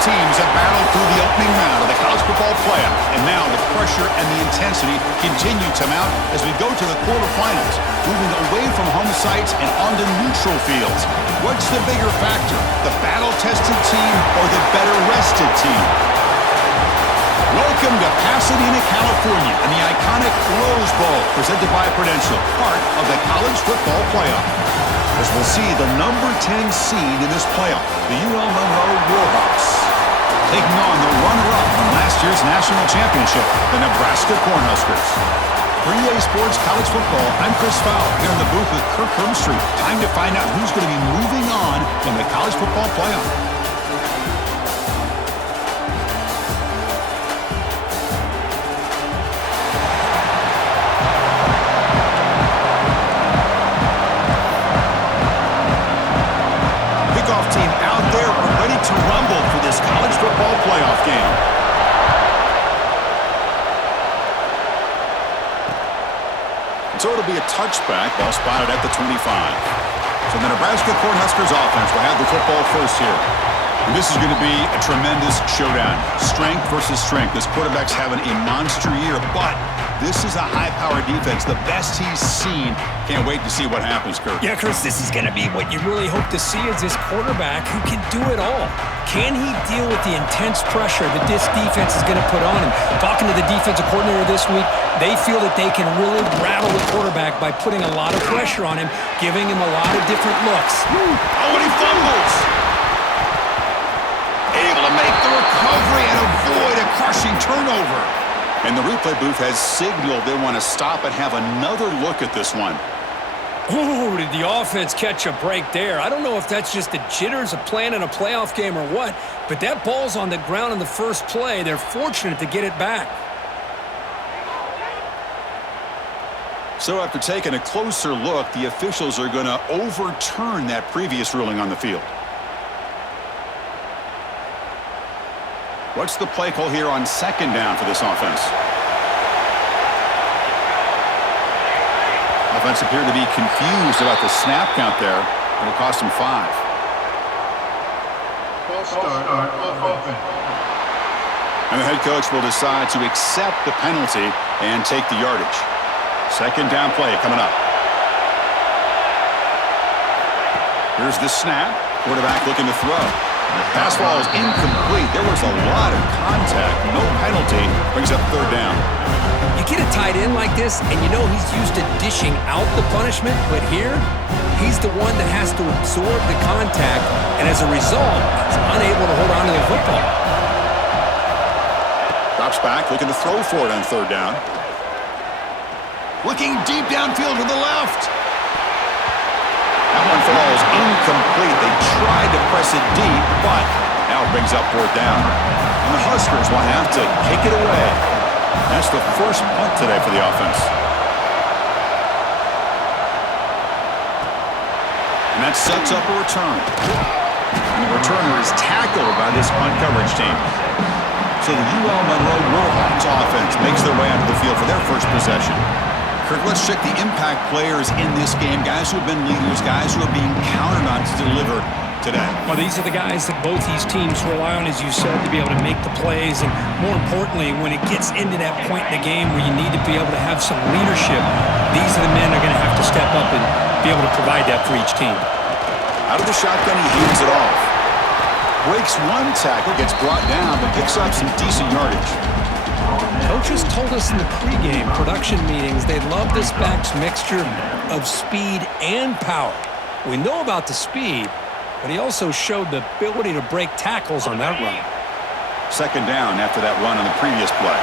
teams have battled through the opening round of the college football playoff, and now the pressure and the intensity continue to mount as we go to the quarterfinals, moving away from home sites and onto neutral fields. What's the bigger factor, the battle-tested team or the better-rested team? Welcome to Pasadena, California, and the iconic Rose Bowl, presented by Prudential, part of the college football playoff. As we'll see the number 10 seed in this playoff, the UL Monroe Warhawks, taking on the runner-up from last year's national championship, the Nebraska Cornhuskers. For EA Sports College Football, I'm Chris Fowler, here in the booth with Kirk Hermstreet. Time to find out who's going to be moving on in the college football playoff. Team out there ready to rumble for this college football playoff game. So it'll be a touchback, ball spotted at the 25. So the Nebraska Cornhuskers offense will have the football first here. And this is going to be a tremendous showdown. Strength versus strength. This quarterback's having a monster year, but this is a high-powered defense, the best he's seen. Can't wait to see what happens, Kirk. Yeah, Chris, this is going to be what you really hope to see is this quarterback who can do it all. Can he deal with the intense pressure that this defense is going to put on him? Talking to the defensive coordinator this week, they feel that they can really rattle the quarterback by putting a lot of pressure on him, giving him a lot of different looks. Oh, and he fumbles! Able to make the recovery and avoid a crushing turnover. And the replay booth has signaled they want to stop and have another look at this one. Ooh, did the offense catch a break there? I don't know if that's just the jitters of playing in a playoff game or what, but that ball's on the ground in the first play. They're fortunate to get it back. So after taking a closer look, the officials are going to overturn that previous ruling on the field. What's the play call here on second down for this offense? Offense appeared to be confused about the snap count there. It'll cost him 5. False start on offense. And the head coach will decide to accept the penalty and take the yardage. Second down play coming up. Here's the snap. Quarterback looking to throw. Pass ball is incomplete. There was a lot of contact. No penalty. Brings up third down. You get a tight end like this, and you know he's used to dishing out the punishment, but here, he's the one that has to absorb the contact, and as a result, he's unable to hold on to the football. Drops back, looking to throw for it on third down. Looking deep downfield to the left. That one falls incomplete. They tried to press it deep, but now it brings up fourth down. And the Huskers will have to kick it away. That's the first punt today for the offense. And that sets up a return. And the returner is tackled by this punt coverage team. So the UL Monroe Warhawks offense makes their way onto the field for their first possession. Kirk, let's check the impact players in this game, guys who have been leaders, guys who are being counted on to deliver today. Well, these are the guys that both these teams rely on, as you said, to be able to make the plays. And more importantly, when it gets into that point in the game where you need to be able to have some leadership, these are the men that are going to have to step up and be able to provide that for each team. Out of the shotgun, he hands it off. Breaks one tackle, gets brought down, but picks up some decent yardage. Coaches told us in the pregame production meetings they love this back's mixture of speed and power. We know about the speed, but he also showed the ability to break tackles on that run. Second down after that run on the previous play.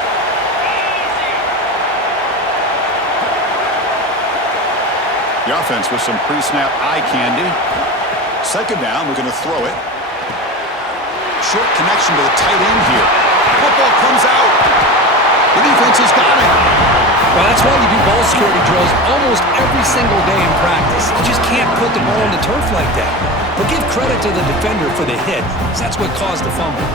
The offense with some pre-snap eye candy. Second down, we're going to throw it. Short connection to the tight end here. Football comes out. The defense has got it. Well, that's why you do ball security drills almost every single day in practice. You just can't put the ball on the turf like that. But give credit to the defender for the hit, because that's what caused the fumble.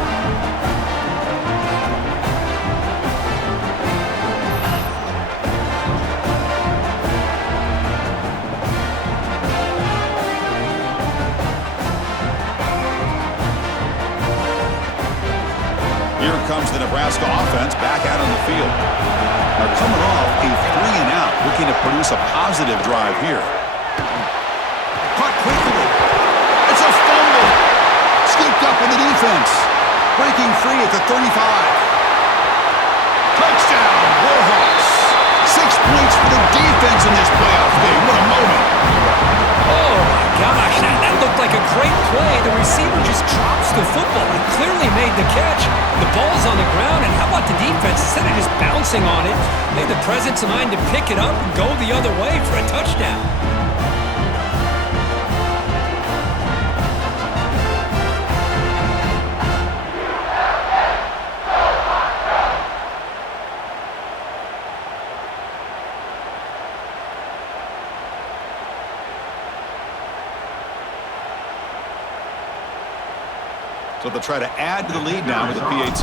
Nebraska offense back out on the field. They're coming off a 3-and-out, looking to produce a positive drive here. Caught quickly. It's a fumble. Scooped up in the defense. Breaking free at the 35. Touchdown, Warhawks. 6 points for the defense in this playoff game. What a moment. Oh, my gosh. That looked like a great play. The receiver just drops the football and clearly made the catch. The ball's on the ground, and how about the defense? Instead of just bouncing on it, they had the presence of mind to pick it up and go the other way for a touchdown. So they'll try to add to the lead now with a PAT.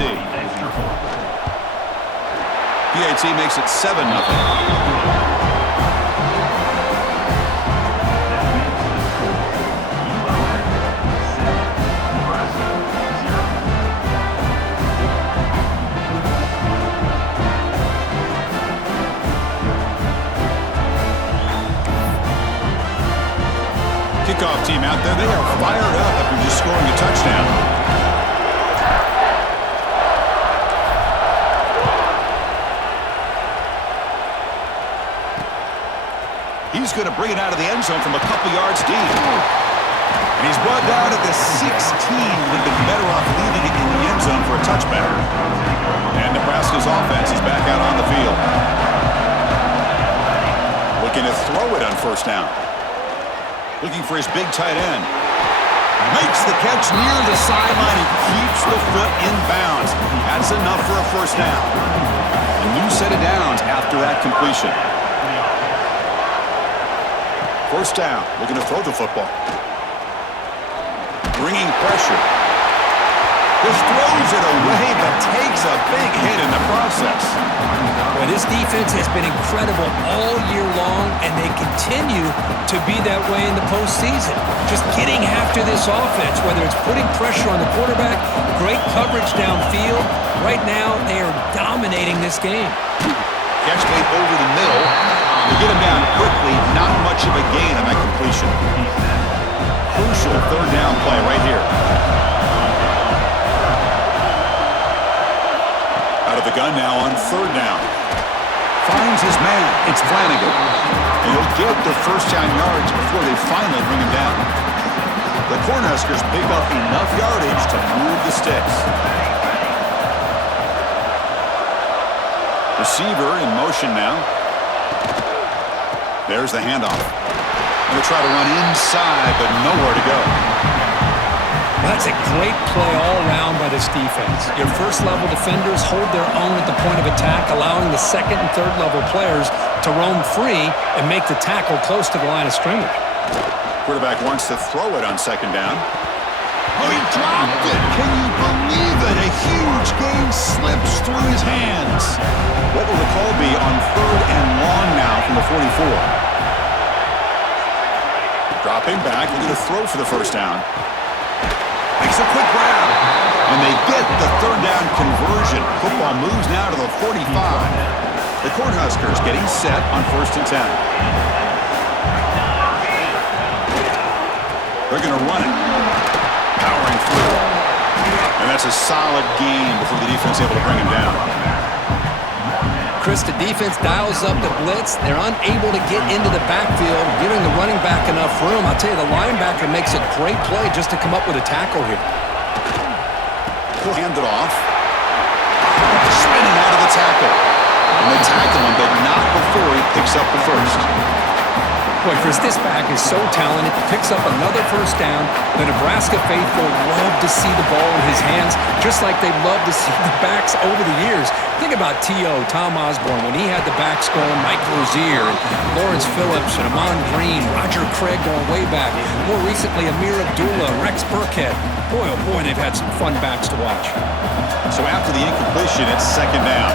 PAT makes it 7-0. Kickoff team out there. They are fired up after just scoring a touchdown. He's going to bring it out of the end zone from a couple yards deep. And he's brought down at the 16. Would have been better off leaving it in the end zone for a touchback. And Nebraska's offense is back out on the field. Looking to throw it on first down. Looking for his big tight end. Makes the catch near the sideline and keeps the foot in bounds. That's enough for a first down. A new set of downs after that completion. First down, looking to throw the football. Bringing pressure. Just throws it away, but takes a big hit in the process. Well, this defense has been incredible all year long, and they continue to be that way in the postseason. Just getting after this offense, whether it's putting pressure on the quarterback, great coverage downfield. Right now, they are dominating this game. Catch made over the middle. They get him down quickly. Not much of a gain on that completion. Crucial third down play right here. Out of the gun now on third down. Finds his man. It's Flanagan. And he'll get the first down yards before they finally bring him down. The Cornhuskers pick up enough yardage to move the sticks. Receiver in motion now. There's the handoff. Going to try to run inside, but nowhere to go. That's a great play all around by this defense. Your first-level defenders hold their own at the point of attack, allowing the second and third-level players to roam free and make the tackle close to the line of scrimmage. Quarterback wants to throw it on second down. Oh, he dropped it! Can you believe it? A huge gain slips through his hands. What will the call be on third and long now from the 44? Dropping back, looking to throw for the first down. Makes a quick grab. And they get the third down conversion. Football moves now to the 45. The Cornhuskers getting set on first and 10. They're going to run it. Powering through. And that's a solid gain before the defense is able to bring him down. Chris, the defense dials up the blitz. They're unable to get into the backfield, giving the running back enough room. I'll tell you, the linebacker makes a great play just to come up with a tackle here. He'll hand it off. Spinning out of the tackle. And they tackle him, but not before he picks up the first. Boy, Chris, this back is so talented. Picks up another first down. The Nebraska faithful love to see the ball in his hands, just like they've loved to see the backs over the years. Think about T.O., Tom Osborne, when he had the backs going, Mike Rozier, and Lawrence Phillips, and Amon Green, Roger Craig going way back. More recently, Amir Abdullah, Rex Burkhead. Boy, oh boy, they've had some fun backs to watch. So after the incompletion, it's second down.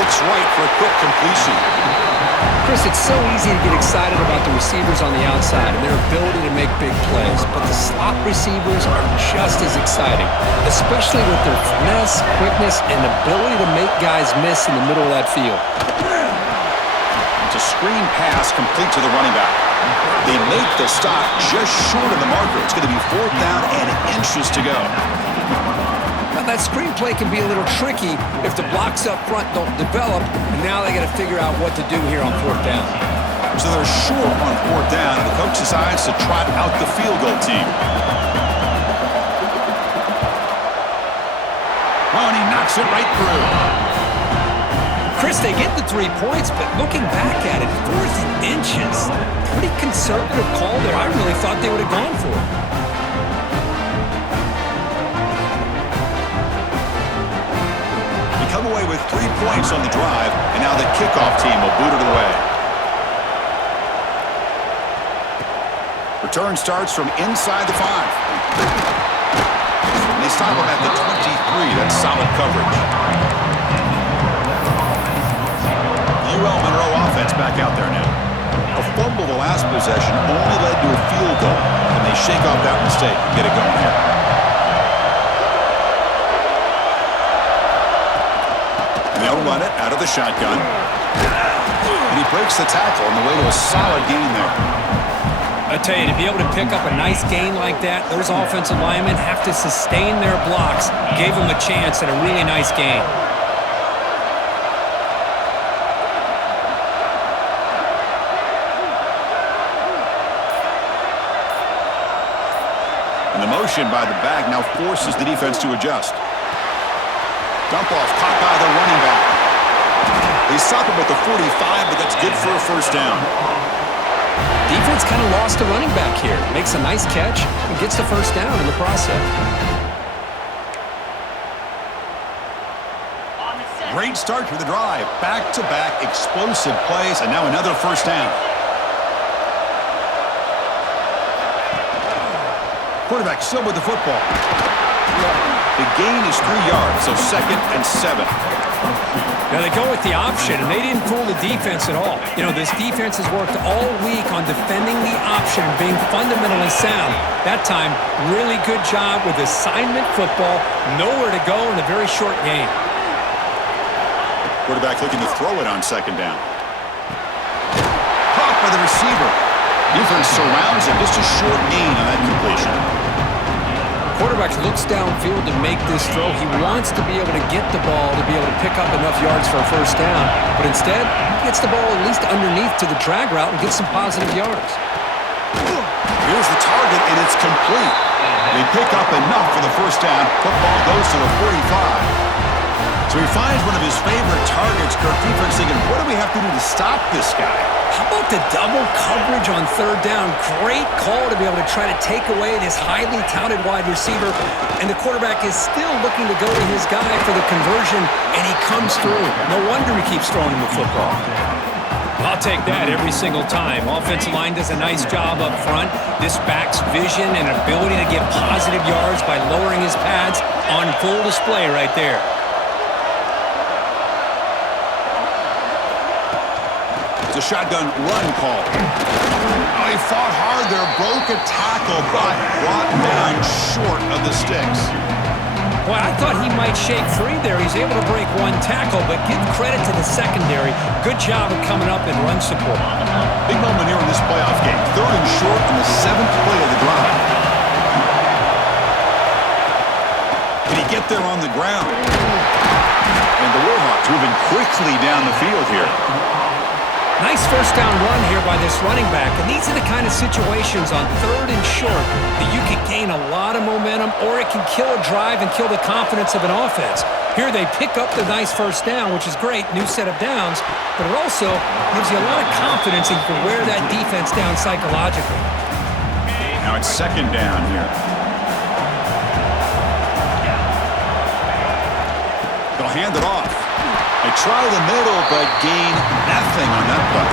Looks right for a quick completion. Chris, it's so easy to get excited about the receivers on the outside and their ability to make big plays, but the slot receivers are just as exciting, especially with their finesse, quickness, and ability to make guys miss in the middle of that field. It's a screen pass complete to the running back. They make the stop just short of the marker. It's going to be 4th down and inches to go. Now, that screen play can be a little tricky if the blocks up front don't develop, and now they got to figure out what to do here on 4th down. So they're short on 4th down, and the coach decides to trot out the field goal team. Oh, and he knocks it right through. Chris, they get the 3 points, but looking back at it, 4th and inches. Pretty conservative call there. I really thought they would have gone for it. Come away with 3 points on the drive, and now the kickoff team will boot it away. Return starts from inside the 5. And they stop him at the 23. That's solid coverage. The UL Monroe offense back out there now. A fumble the last possession only led to a field goal, and they shake off that mistake and get it going here. They'll run it out of the shotgun. And he breaks the tackle on the way to a solid gain there. I tell you, to be able to pick up a nice gain like that, those offensive linemen have to sustain their blocks. Gave them a chance at a really nice gain. And the motion by the back now forces the defense to adjust. Dump off, caught by the running back. They stop him at the 45, but that's good for a 1st down. Defense kind of lost a running back here. Makes a nice catch and gets the 1st down in the process. Great start to the drive. Back-to-back explosive plays, and now another 1st down. Quarterback still with the football. The gain is 3 yards, so 2nd and 7. Now they go with the option, and they didn't fool the defense at all. You know, this defense has worked all week on defending the option and being fundamentally sound. That time, really good job with assignment football. Nowhere to go in a very short game. Quarterback looking to throw it on 2nd down. Caught by the receiver. Defense surrounds him. Just a short gain on that completion. Quarterback looks downfield to make this throw. He wants to be able to get the ball to be able to pick up enough yards for a 1st down. But instead, he gets the ball at least underneath to the drag route and gets some positive yards. Here's the target, and it's complete. They pick up enough for the 1st down. Football goes to the 45. So he finds one of his favorite targets. Kirk, defense thinking, what do we have to do to stop this guy? How about the double coverage on 3rd down? Great call to be able to try to take away this highly touted wide receiver. And the quarterback is still looking to go to his guy for the conversion, and he comes through. No wonder he keeps throwing him the football. I'll take that every single time. Offensive line does a nice job up front. This back's vision and ability to get positive yards by lowering his pads on full display right there. It's a shotgun run call. Oh, he fought hard there, broke a tackle, but brought down short of the sticks. Well, I thought he might shake free there. He's able to break 1 tackle, but give credit to the secondary. Good job of coming up in run support. Big moment here in this playoff game. 3rd and short in the 7th play of the drive. Can he get there on the ground? And the Warhawks moving quickly down the field here. Nice 1st down run here by this running back, and these are the kind of situations on 3rd and short that you can gain a lot of momentum, or it can kill a drive and kill the confidence of an offense. Here they pick up the nice 1st down, which is great, new set of downs, but it also gives you a lot of confidence that you can wear that defense down psychologically. Now it's 2nd down here. They'll hand it off. They try the middle, but gain nothing on that play.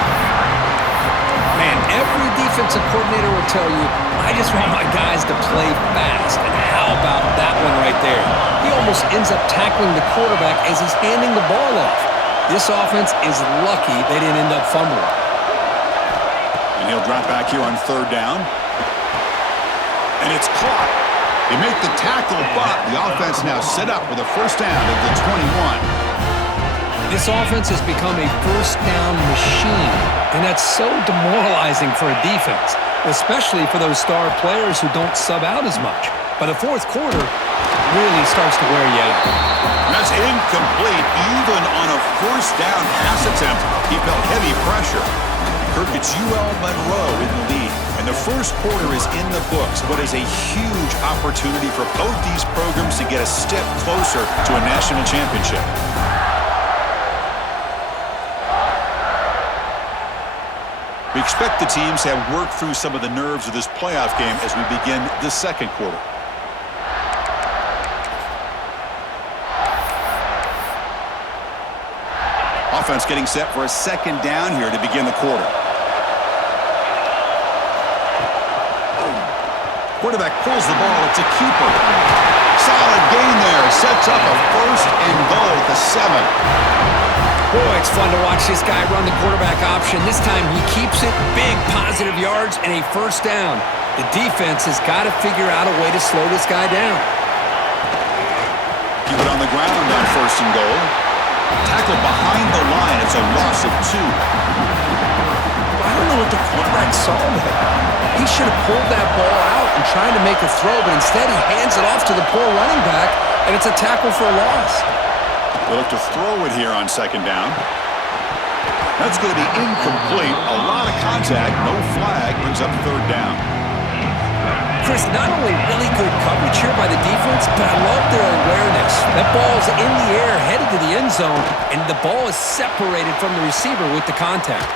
Man, every defensive coordinator will tell you, I just want my guys to play fast. And how about that one right there? He almost ends up tackling the quarterback as he's handing the ball off. This offense is lucky they didn't end up fumbling. And he'll drop back here on third down. And it's caught. They make the tackle, but the offense now set up with a first down at the 21. This offense has become a first down machine, and that's so demoralizing for a defense, especially for those star players who don't sub out as much. By the fourth quarter, really starts to wear you out. And that's incomplete. Even on a first down pass attempt, he felt heavy pressure. Kirk, it's UL Monroe in the lead, and the first quarter is in the books. What is a huge opportunity for both these programs to get a step closer to a national championship. We expect the teams to have worked through some of the nerves of this playoff game as we begin the second quarter. Offense getting set for a second down here to begin the quarter. Quarterback pulls the ball. It's a keeper. Solid gain there. Sets up a first and goal at the 7. Boy, it's fun to watch this guy run the quarterback option. This time he keeps it, big positive yards, and a first down. The defense has got to figure out a way to slow this guy down. Keep it on the ground on first and goal. Tackle behind the line. It's a loss of 2. I don't know what the quarterback saw there. He should have pulled that ball out and tried to make a throw, but instead he hands it off to the poor running back, and it's a tackle for a loss. They'll look to throw it here on second down. That's going to be incomplete. A lot of contact. No flag. Brings up third down. Chris, not only really good coverage here by the defense, but I love their awareness. That ball's in the air, headed to the end zone, and the ball is separated from the receiver with the contact.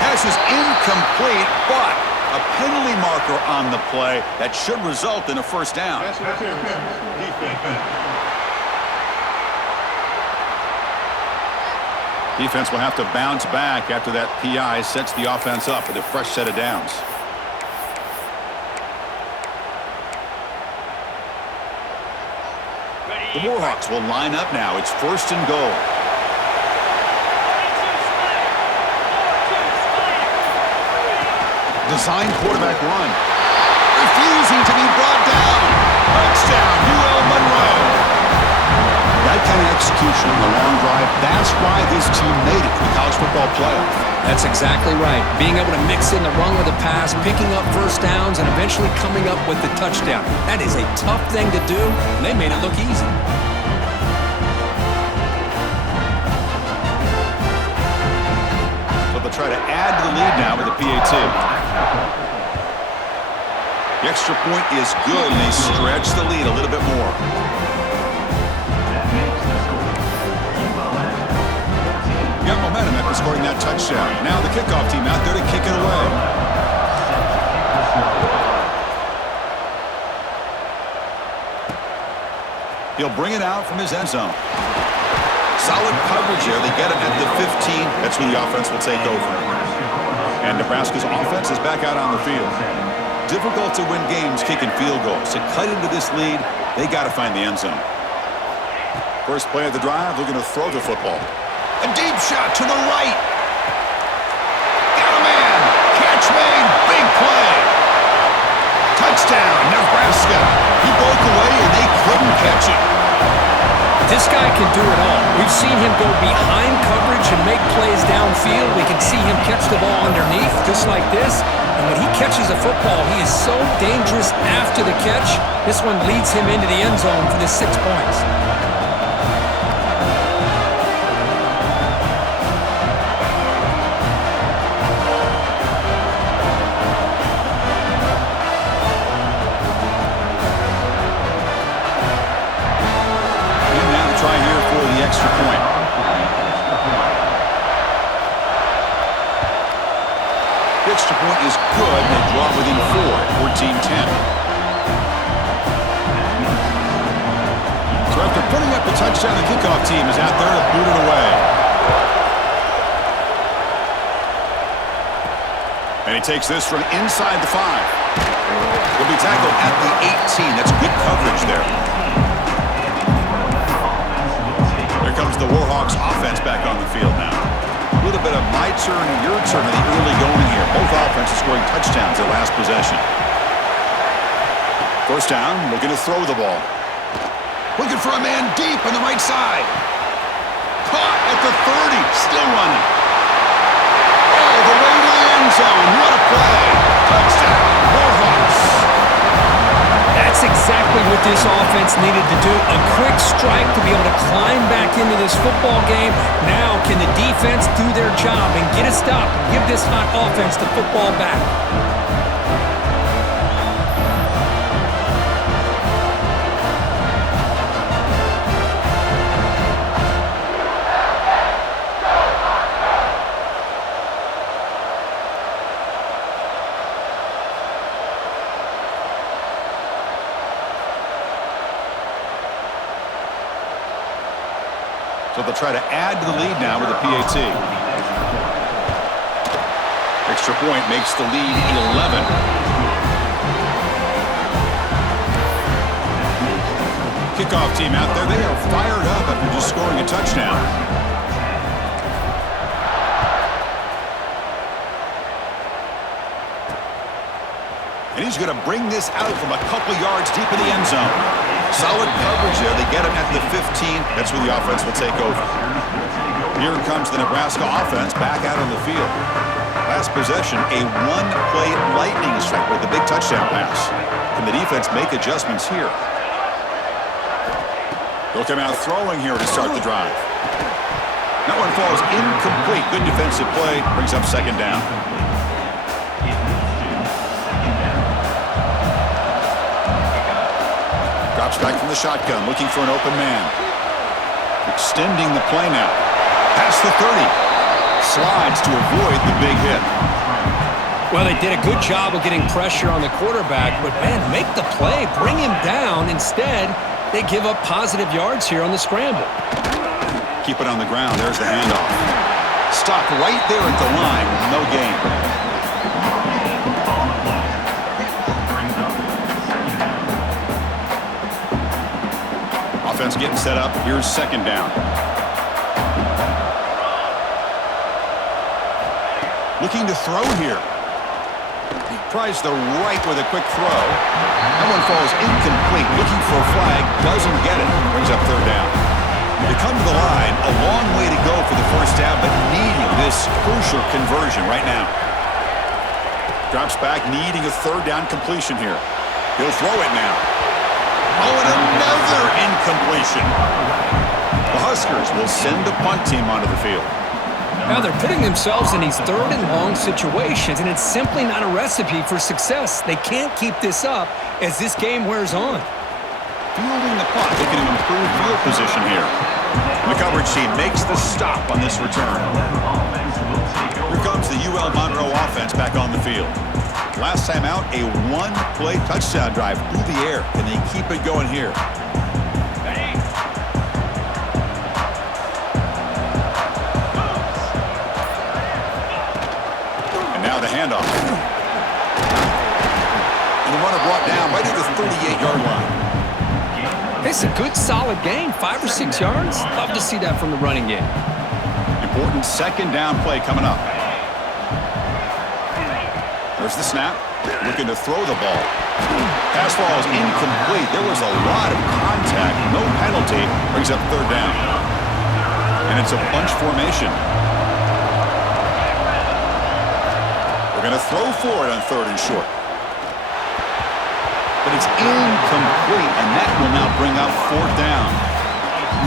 Pass is incomplete, but a penalty marker on the play that should result in a first down. Defense will have to bounce back after that PI sets the offense up with a fresh set of downs. The Warhawks will line up now. It's first and goal. Design quarterback run. Refusing to be brought down. Touchdown, UL Monroe. That kind of execution on the long drive, that's why this team made it to the college football playoff. That's exactly right. Being able to mix in the run with the pass, picking up first downs, and eventually coming up with the touchdown. That is a tough thing to do, and they made it look easy. So they'll try to add to the lead now with a PAT. The extra point is good, and they stretch the lead a little bit more. Got momentum after scoring that touchdown. Now the kickoff team out there to kick it away. He'll bring it out from his end zone. Solid coverage here. They get him at the 15. That's when the offense will take over. And Nebraska's offense is back out on the field. Difficult to win games kicking field goals. To cut into this lead, they got to find the end zone. First play of the drive, they're going to throw the football. A deep shot to the right. Got a man. Catch made. Big play. Touchdown, Nebraska. He broke away, and they couldn't catch it. This guy can do it all. We've seen him go behind coverage and make plays downfield. We can see him catch the ball underneath, just like this. And when he catches a football, he is so dangerous after the catch. This one leads him into the end zone for the 6 points. Extra point. The extra point is good. They draw within 4 at 14-10. So after putting up a touchdown, the kickoff team is out there to boot it away. And he takes this from inside the 5. He'll be tackled at the 18. That's good coverage there. Comes the Warhawks offense back on the field now. little bit of my turn, your turn in the early going here. Both offenses scoring touchdowns at last possession. First down, looking to throw the ball. Looking for a man deep on the right side. Caught at the 30, still running. All the way to the end zone. What a play. Touchdown, Warhawks. That's exactly what this offense needed to do. A quick strike to be able to climb back into this football game. Now can the defense do their job and get a stop? Give this hot offense the football back. So they'll try to add to the lead now with a PAT. Extra point makes the lead 11. Kickoff team out there. They are fired up after just scoring a touchdown. And he's going to bring this out from a couple yards deep in the end zone. Solid coverage there. They get him at the 15. That's where the offense will take over. Here comes the Nebraska offense back out on the field. Last possession, a one-play lightning strike with a big touchdown pass. Can the defense make adjustments here? They'll come out throwing here to start the drive. That one falls incomplete. Good defensive play. Brings up second down. Drops back from the shotgun, looking for an open man. Extending the play now. Past the 30. Slides to avoid the big hit. Well, they did a good job of getting pressure on the quarterback, but, man, make the play. Bring him down. Instead, they give up positive yards here on the scramble. Keep it on the ground. There's the handoff. Stop right there at the line. No gain. Offense getting set up. Here's second down. Looking to throw here. He tries the right with a quick throw. That one falls incomplete. Looking for a flag. Doesn't get it. Brings up third down. They come to the line. A long way to go for the first down, but needing this crucial conversion right now. Drops back, needing a third down completion here. He'll throw it now. Oh, and another incompletion. The Huskers will send the punt team onto the field. Now they're putting themselves in these third and long situations, and it's simply not a recipe for success. They can't keep this up as this game wears on. Fielding the punt, looking to improve field position here. The coverage team makes the stop on this return. Here comes the UL Monroe offense back on the field. Last time out, a one-play touchdown drive through the air. Can they keep it going here? And now the handoff. And the runner brought down right at the 38-yard line. It's a good, solid game. 5 or 6 yards. Love to see that from the running game. Important second down play coming up. There's the snap. Looking to throw the ball. Pass falls incomplete. There was a lot of contact. No penalty. Brings up third down. And it's a bunch formation. We're going to throw for it on third and short. But it's incomplete, and that will now bring up fourth down.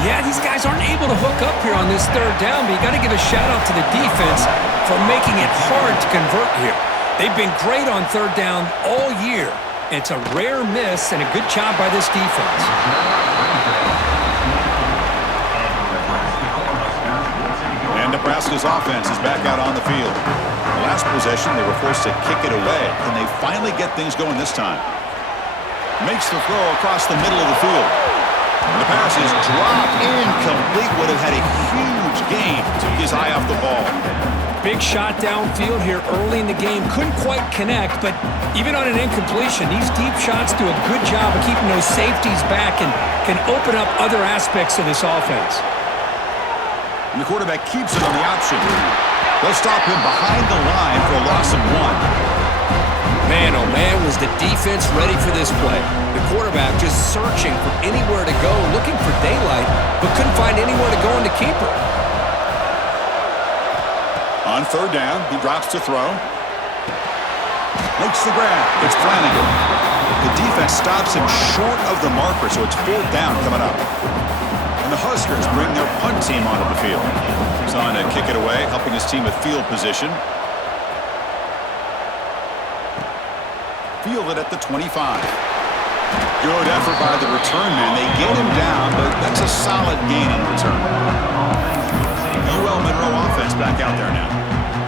Yeah, these guys aren't able to hook up here on this third down, but you got to give a shout-out to the defense for making it hard to convert here. They've been great on third down all year. It's a rare miss and a good job by this defense. And Nebraska's offense is back out on the field. The last possession, they were forced to kick it away. Can they finally get things going this time? Makes the throw across the middle of the field. And the pass is dropped incomplete. Would have had a huge gain. Took his eye off the ball. Big shot downfield here early in the game. Couldn't quite connect, but even on an incompletion, these deep shots do a good job of keeping those safeties back and can open up other aspects of this offense. And the quarterback keeps it on the option. They'll stop him behind the line for a loss of 1. Man, oh man, was the defense ready for this play. The quarterback just searching for anywhere to go, looking for daylight, but couldn't find anywhere to go in the keeper. On third down, he drops to throw. Makes the grab. It's Flanagan. The defense stops him short of the marker, so it's fourth down coming up. And the Huskers bring their punt team onto the field. He's on to kick it away, helping his team with field position. Fielded at the 25. Good effort by the return man. They get him down, but that's a solid gain on return. Monroe offense back out there now.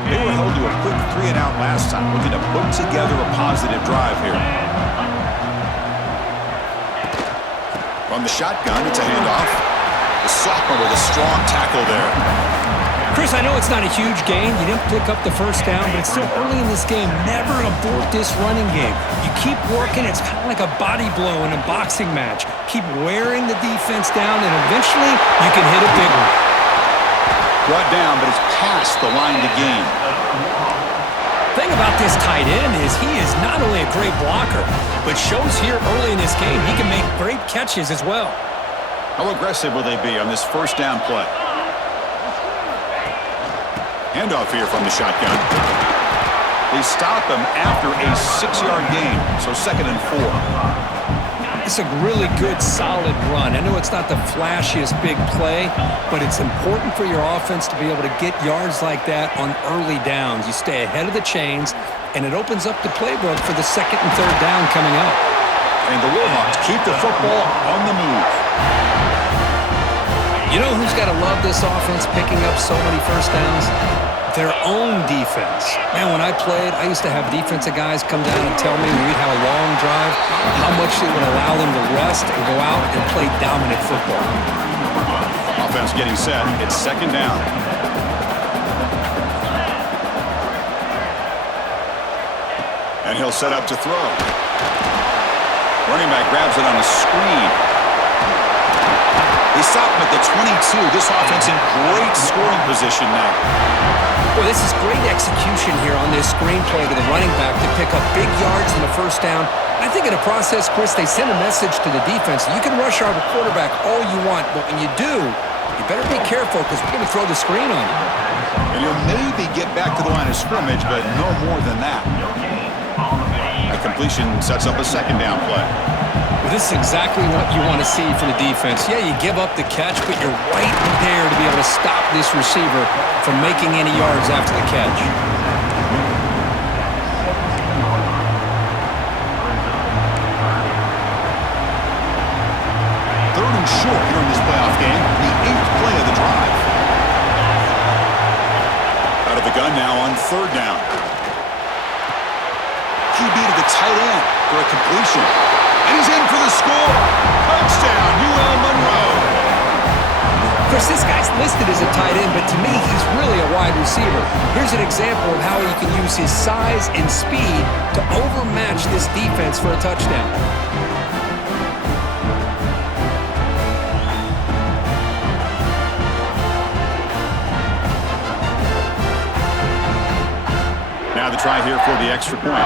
They were held to a quick 3-and-out last time, looking to put together a positive drive here. From the shotgun, it's a handoff. The sophomore with a strong tackle there. Chris, I know it's not a huge gain. You didn't pick up the first down, but it's still early in this game. Never abort this running game. You keep working. It's kind of like a body blow in a boxing match. Keep wearing the defense down, and eventually you can hit a big one. Brought down, but it's past the line to gain. The thing about this tight end is he is not only a great blocker, but shows here early in this game he can make great catches as well. How aggressive will they be on this first down play? Handoff here from the shotgun. They stop him after a 6-yard gain, so 2nd and 4. It's a really good, solid run. I know it's not the flashiest big play, but it's important for your offense to be able to get yards like that on early downs. You stay ahead of the chains, and it opens up the playbook for the 2nd and 3rd down coming up. And the Warhawks keep the football on the move. You know who's got to love this offense picking up so many first downs? Their own defense. Man, when I played, I used to have defensive guys come down and tell me when we'd have a long drive how much it would allow them to rest and go out and play dominant football. Offense getting set. It's 2nd down. And he'll set up to throw. Running back grabs it on a screen. They stop him at the 22. This offense in great scoring position now. Boy, this is great execution here on this screen play to the running back to pick up big yards in the first down. I think in the process, Chris, they send a message to the defense. You can rush our quarterback all you want, but when you do, you better be careful because we're going to throw the screen on you. And you'll maybe get back to the line of scrimmage, but no more than that. A completion sets up a 2nd down play. Well, this is exactly what you want to see from the defense. Yeah, you give up the catch, but you're right there to be able to stop this receiver from making any yards after the catch. 3rd and short here in this playoff game. The 8th play of the drive. Out of the gun now on 3rd down. QB to the tight end for a completion. And he's in for the score. Touchdown, Monroe. Chris, this guy's listed as a tight end, but to me, he's really a wide receiver. Here's an example of how he can use his size and speed to overmatch this defense for a touchdown. Now the try here for the extra point.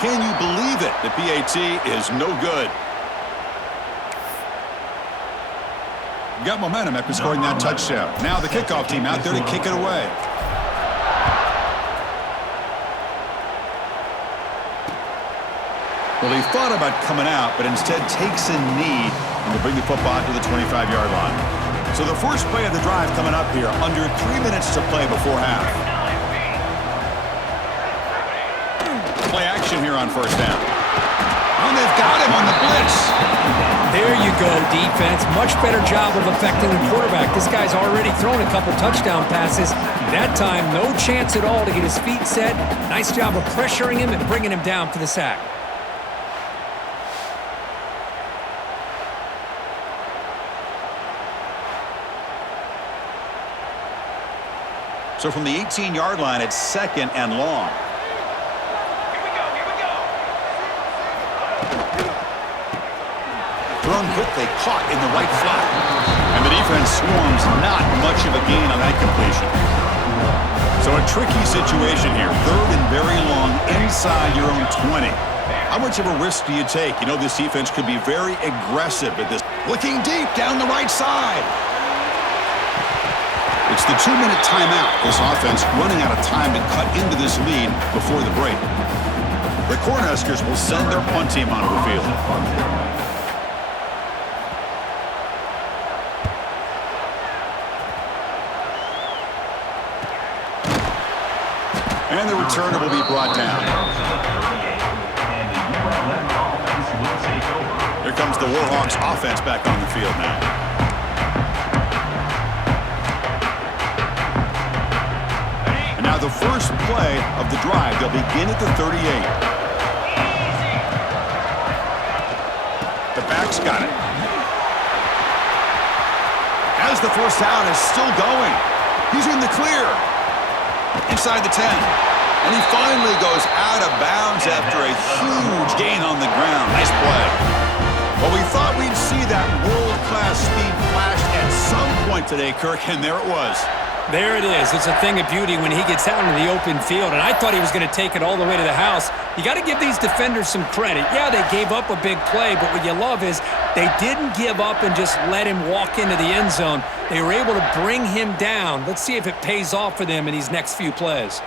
Can you believe it? The PAT is no good. Got momentum after scoring that touchdown. Now the kickoff team out there to kick it away. Well, he thought about coming out, but instead takes a knee and to bring the football to the 25-yard line. So the first play of the drive coming up here, under 3 minutes to play before half. Play action here on first down. And they've got him on the blitz. There you go, defense. Much better job of affecting the quarterback. This guy's already thrown a couple touchdown passes. That time, no chance at all to get his feet set. Nice job of pressuring him and bringing him down for the sack. So from the 18-yard line, it's 2nd and long. Thrown quickly, caught in the right flat. And the defense swarms not much of a gain on that completion. So a tricky situation here. 3rd and very long inside your own 20. How much of a risk do you take? You know this defense could be very aggressive at this. Looking deep down the right side. It's the 2-minute timeout. This offense running out of time to cut into this lead before the break. The Cornhuskers will send their punt team onto the field. And the returner will be brought down. Here comes the Warhawks offense back on the field now. And now the first play of the drive. They'll begin at the 38. The back's got it. As the first down is still going. He's in the clear. Inside the 10. And he finally goes out of bounds after a huge gain on the ground. Nice play. Well, we thought we'd see that world-class speed flash at some point today, Kirk, and there it was. There it is. It's a thing of beauty when he gets out into the open field, and I thought he was going to take it all the way to the house. You got to give these defenders some credit. Yeah, they gave up a big play, but what you love is they didn't give up and just let him walk into the end zone. They were able to bring him down. Let's see if it pays off for them in these next few plays.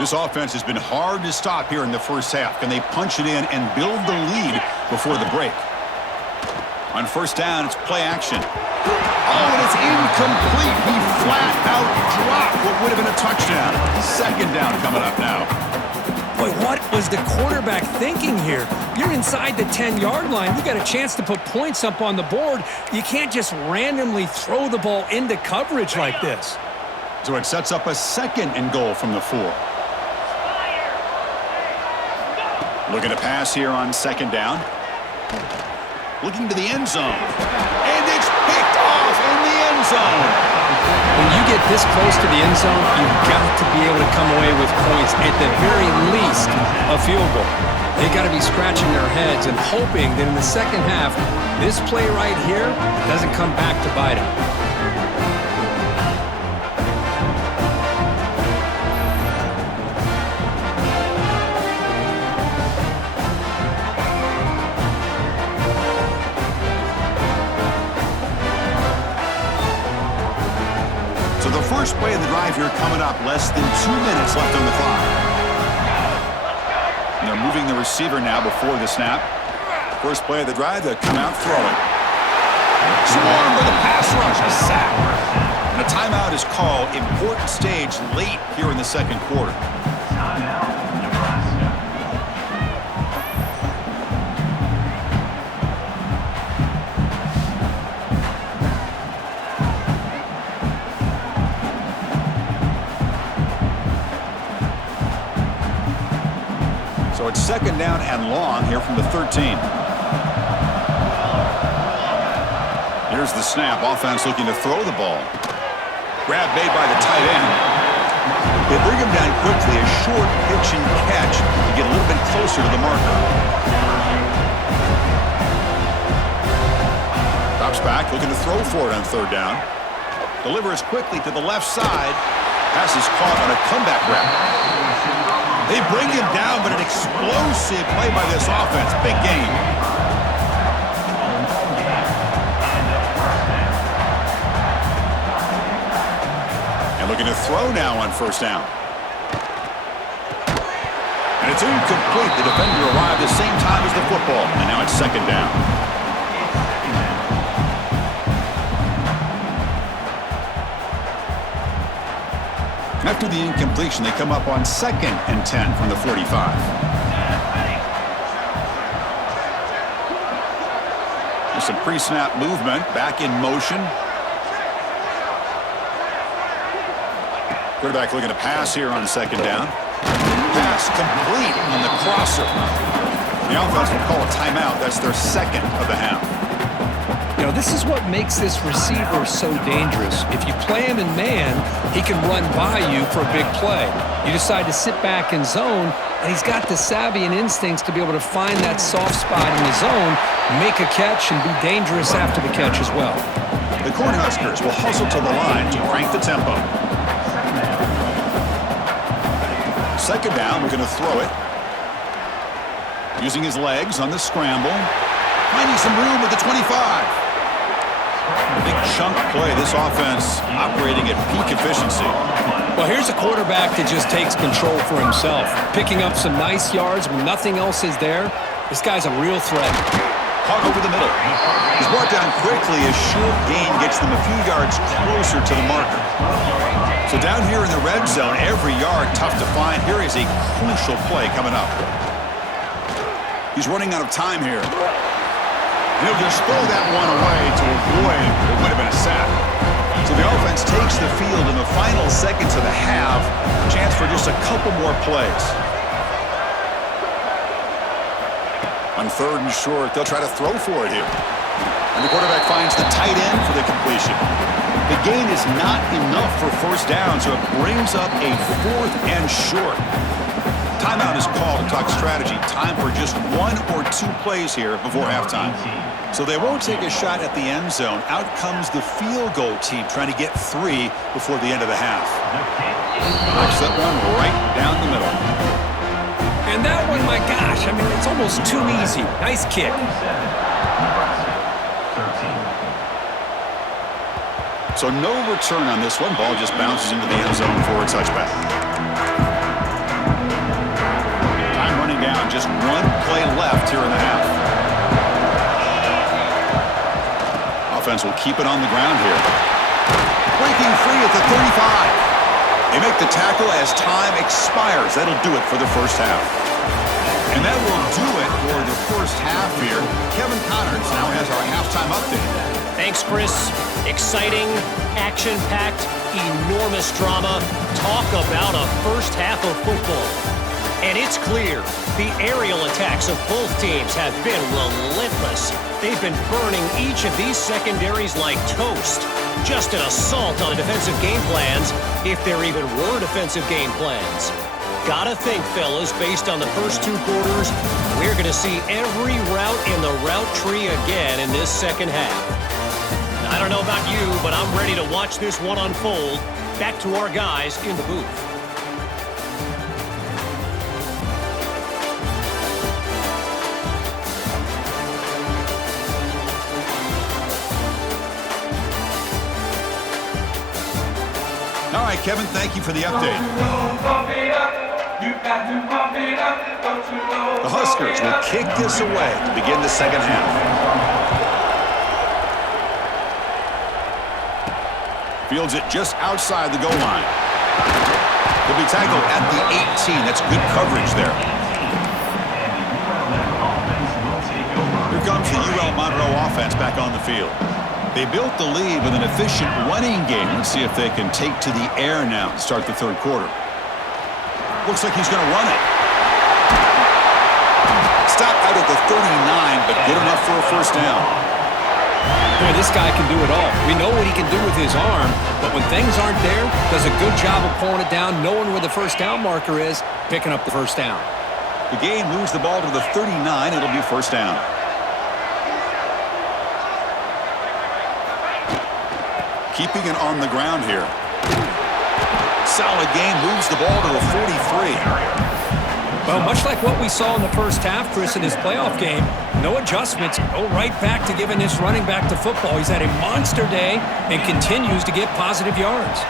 This offense has been hard to stop here in the first half. Can they punch it in and build the lead before the break? On first down, it's play action. Oh, and it's incomplete. He flat out dropped what would have been a touchdown. 2nd down coming up now. Boy, what was the quarterback thinking here? You're inside the 10-yard line. You got a chance to put points up on the board. You can't just randomly throw the ball into coverage like this. So it sets up a 2nd and goal from the 4. Looking to pass here on 2nd down. Looking to the end zone. And it's picked off in the end zone. When you get this close to the end zone, you've got to be able to come away with points, at the very least a field goal. They got to be scratching their heads and hoping that in the second half, this play right here doesn't come back to bite them. First play of the drive here coming up. Less than 2 minutes left on the clock. And they're moving the receiver now before the snap. First play of the drive, they'll come out throwing. Swarm with a pass rush, a sack. And a timeout is called. Important stage late here in the 2nd quarter. So it's 2nd down and long here from the 13. Here's the snap. Offense looking to throw the ball. Grab made by the tight end. They bring him down quickly. A short pitch and catch to get a little bit closer to the marker. Drops back, looking to throw for it on 3rd down. Delivers quickly to the left side. Pass is caught on a comeback route. They bring him down, but an explosive play by this offense. Big game. And looking to throw now on 1st down. And it's incomplete. The defender arrived the same time as the football. And now it's 2nd down. After the incompletion, they come up on 2nd and 10 from the 45. There's some pre-snap movement, back in motion. Quarterback looking to pass here on 2nd down. Pass complete on the crosser. The offense will call a timeout. That's their 2nd of the half. You know, this is what makes this receiver so dangerous. If you play him in man, he can run by you for a big play. You decide to sit back in zone, and he's got the savvy and instincts to be able to find that soft spot in the zone, make a catch, and be dangerous after the catch as well. The Cornhuskers will hustle to the line to crank the tempo. Second down, we're going to throw it. Using his legs on the scramble. Finding some room at the 25. Big chunk play. This offense operating at peak efficiency. Well, here's a quarterback that just takes control for himself. Picking up some nice yards when nothing else is there. This guy's a real threat. Caught over the middle. He's brought down quickly. A short gain gets them a few yards closer to the marker. So down here in the red zone, every yard tough to find. Here is a crucial play coming up. He's running out of time here. And he'll just throw that one away to avoid what would have been a sack. So the offense takes the field in the final seconds of the half. Chance for just a couple more plays. On third and short, they'll try to throw for it here. And the quarterback finds the tight end for the completion. The gain is not enough for first down, so it brings up a fourth and short. Timeout is called to talk strategy. Time for just one or two plays here before halftime. So they won't take a shot at the end zone. Out comes the field goal team trying to get 3 before the end of the half. Knocks that one right down the middle. And that one, my gosh, I mean, it's almost too easy. Nice kick. So no return on this one. Ball just bounces into the end zone for a touchback. Time running down. Just one play left here in the half. Offense will keep it on the ground here. Breaking free at the 35. They make the tackle as time expires. That'll do it for the first half. And that will do it for the first half here. Kevin Connors now has our halftime update. Thanks, Chris. Exciting, action-packed, enormous drama. Talk about a first half of football. And it's clear, the aerial attacks of both teams have been relentless. They've been burning each of these secondaries like toast. Just an assault on defensive game plans, if there even were defensive game plans. Gotta think, fellas, based on the first 2 quarters, we're going to see every route in the route tree again in this second half. I don't know about you, but I'm ready to watch this one unfold. Back to our guys in the booth. All right, Kevin, thank you for the update. The Huskers will kick this away to begin the second half. Fields it just outside the goal line. He'll be tackled at the 18. That's good coverage there. Here comes the UL Monroe offense back on the field. They built the lead with an efficient running game. Let's see if they can take to the air now to start the third quarter. Looks like he's going to run it. Stop out at the 39, but good enough for a first down. Boy, this guy can do it all. We know what he can do with his arm, but when things aren't there, does a good job of pulling it down, knowing where the first down marker is, picking up the first down. The game moves the ball to the 39. It'll be first down. Keeping it on the ground here. Solid game, moves the ball to the 43. Well, much like what we saw in the first half, Chris, in his playoff game, no adjustments, go right back to giving this running back to football. He's had a monster day and continues to get positive yards.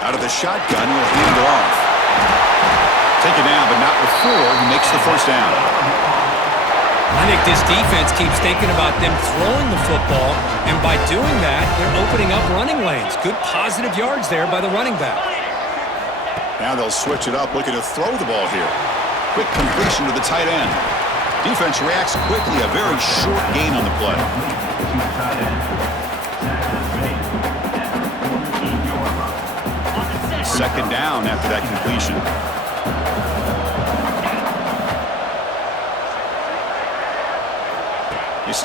Out of the shotgun, he'll hand it off. Take it down, but not before he makes the first down. I think this defense keeps thinking about them throwing the football, and by doing that, they're opening up running lanes. Good positive yards there by the running back. Now they'll switch it up, looking to throw the ball here. Quick completion to the tight end. Defense reacts quickly, a very short gain on the play. Second down after that completion.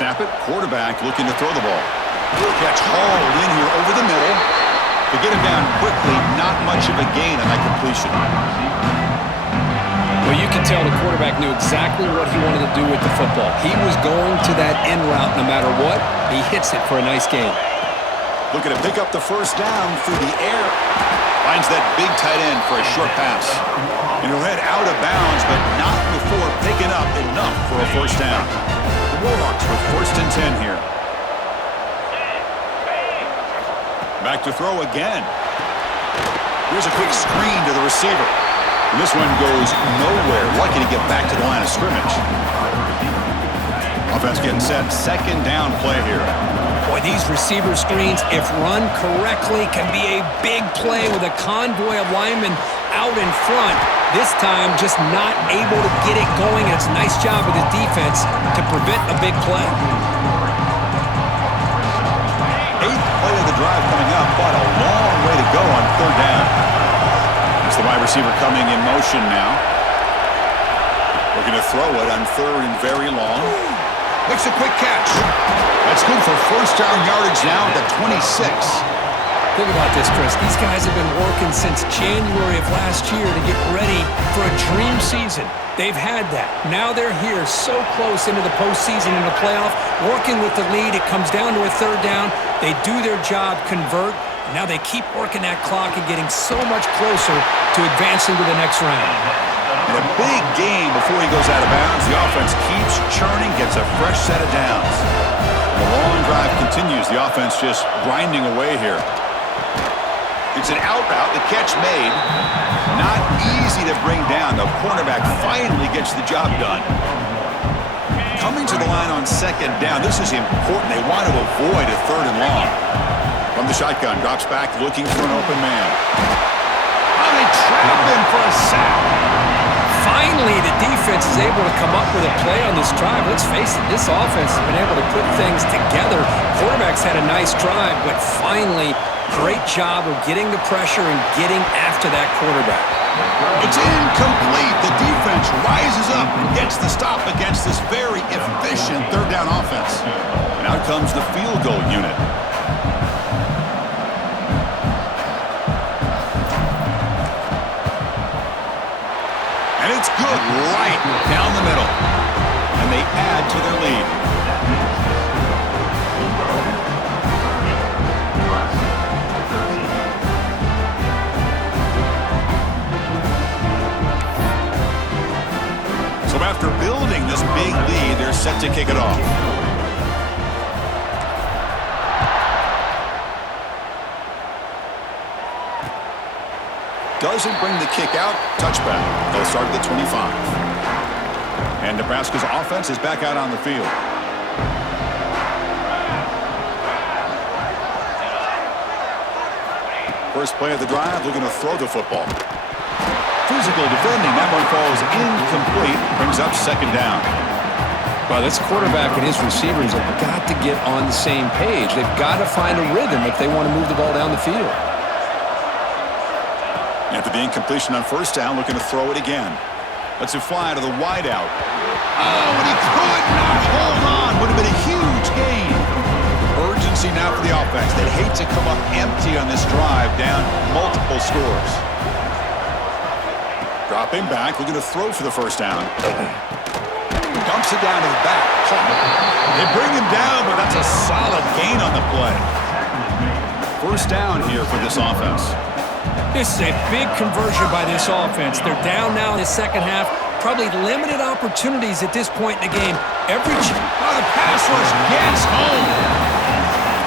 snap it. Quarterback looking to throw the ball. Catch hauled in here over the middle. To get him down quickly, not much of a gain on that completion. Well, you can tell the quarterback knew exactly what he wanted to do with the football. He was going to that end route no matter what. He hits it for a nice gain. Looking to pick up the first down through the air. Finds that big tight end for a short pass. And he'll head out of bounds, but not before picking up enough for a first down. The Warhawks with 1st and 10 here. Back to throw again. Here's a quick screen to the receiver. And this one goes nowhere. Lucky to get back to the line of scrimmage. Offense getting set. 2nd down play here. Boy, these receiver screens, if run correctly, can be a big play with a convoy of linemen out in front. This time, just not able to get it going. And it's a nice job with his defense to prevent a big play. 8th play of the drive coming up, but a long way to go on 3rd down. There's the wide receiver coming in motion now. Looking to throw it on 3rd and very long. Makes a quick catch. That's good for first down yardage now at the 26. Think about this, Chris. These guys have been working since January of last year to get ready for a dream season. They've had that. Now they're here so close into the postseason and the playoff, working with the lead. It comes down to a 3rd down. They do their job, convert. Now they keep working that clock and getting so much closer to advancing to the next round. And a big game before he goes out of bounds. The offense keeps churning, gets a fresh set of downs. The long drive continues. The offense just grinding away here. It's an out route. The catch made. Not easy to bring down. The cornerback finally gets the job done. Coming to the line on 2nd down. This is important. They want to avoid a 3rd and long. From the shotgun, drops back looking for an open man. Oh, they trap him for a sack. Finally, the defense is able to come up with a play on this drive. Let's face it, this offense has been able to put things together. Quarterback's had a nice drive, but finally, great job of getting the pressure and getting after that quarterback. It's incomplete. The defense rises up and gets the stop against this very efficient 3rd down offense. And out comes the field goal unit. And it's good right down the middle. And they add to their lead. So after building this big lead, they're set to kick it off. Doesn't bring the kick out. Touchback. They'll start at the 25. And Nebraska's offense is back out on the field. First play of the drive, looking to throw the football. Physical defending. That one falls incomplete. Brings up 2nd down. Well, this quarterback and his receivers have got to get on the same page. They've got to find a rhythm if they want to move the ball down the field. After the incompletion on 1st down, looking to throw it again. Lets it fly to the wideout. Oh, and he could not hold on. Would have been a huge gain. Urgency now for the offense. They'd hate to come up empty on this drive, down multiple scores. Dropping back, looking to throw for the 1st down. Dumps it down to the back. They bring him down, but that's a solid gain on the play. 1st down here for this offense. This is a big conversion by this offense. They're down now in the 2nd half. Probably limited opportunities at this point in the game. The pass rush gets home.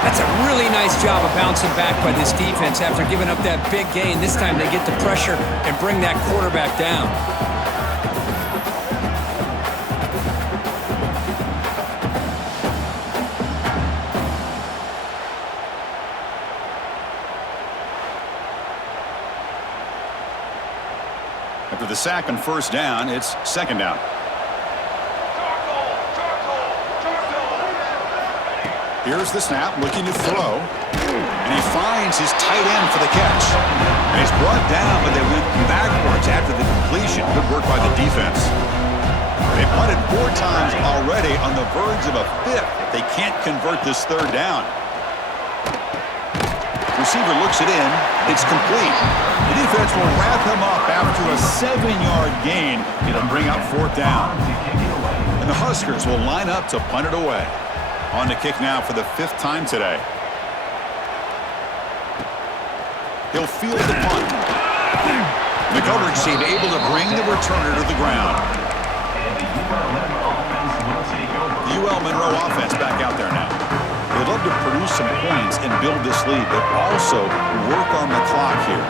That's a really nice job of bouncing back by this defense after giving up that big gain. This time they get the pressure and bring that quarterback down. After the sack on 1st down, it's 2nd down. Here's the snap, looking to throw. And he finds his tight end for the catch. And he's brought down, but they went backwards after the completion. Good work by the defense. They punted 4 times already, on the verge of a 5th. They can't convert this 3rd down. Receiver looks it in. It's complete. The defense will wrap him up after a 7-yard gain. It'll bring up 4th down. And the Huskers will line up to punt it away. On to kick now for the 5th time today. He'll field the punt. The coverage team able to bring the returner to the ground. The UL Monroe offense back out there now. They'd love to produce some points and build this lead, but also work on the clock here.